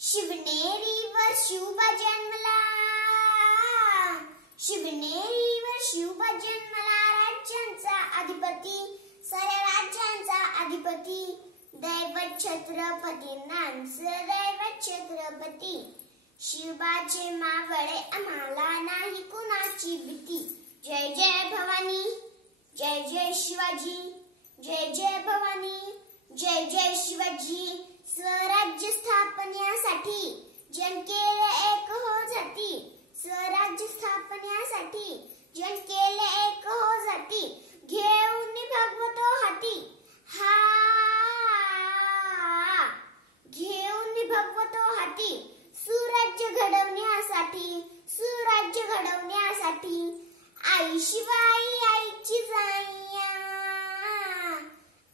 शिवनेरीवर शिवबा जन्मला, शिवनेरीवर शिवबा जन्मला, राज्यांचा अधिपती, साऱ्या राज्यांचा अधिपती, दैवत छत्रपतींचं दैवत छत्रपती. शिवबाचे मावळे आम्हाला नाही कुणाची भीती. जय जय भवानी, जय जय शिवाजी, जय जय भवानी, जय जय शिवाजी. स्वराज्य स्थापनेसाठी जन केले एक हो जाती, स्वराज्य स्थापनेसाठी जन केले एक हो जाती. घेऊन भगवतो हाती, हा घेऊन भगवतो हाती. सुराज्य घडवण्यासाठी, सुराज्य घडवण्यासाठी. आई शिवाई आईची जाई,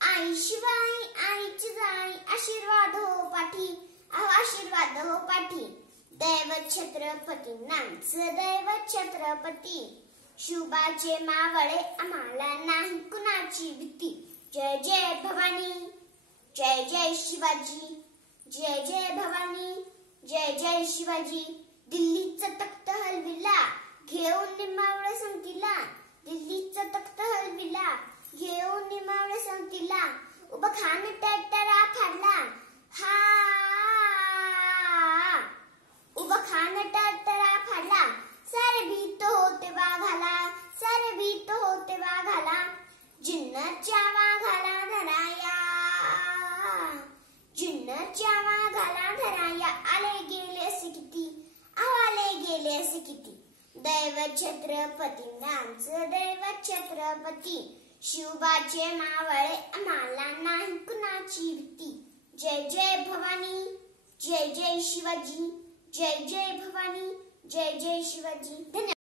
आई शिवाई आईची जाई. आशीर्वाद हो पाठी, आशीर्वाद हो पाठी. दैवत छत्रपतींचं दैवत छत्रपती. शिवबाचे मावळे आम्हाला नाही कुणाची भीती. जय जय भवानी, जय जय शिवाजी, जय जय भवानी, जय जय शिवाजी. दिल्लीचा तख्त हलविला, घेऊन निमावळे संगतीला, दिल्लीचा तख्त हलविला, घेऊन निमावळे संगतीला. उभा खान टॅटरा फाडला, हा उभा खान टॅटरा फाडला. सारे भीत होते वाघाला, सारे भीत होते वाघाला. जिन्नरच्या वाघाला धराया, जिन्नरच्या वाघाला धराया. आले गेले असे किती, आले गेले असे किती. दैवत छत्रपतींचं दैवत छत्रपती. शिवबाचे मावळे आम्हाला नाही कुणाची भीती. जय जय भवानी, जय जय शिवाजी, जय जय भवानी, जय जय शिवाजी. धन्यवाद.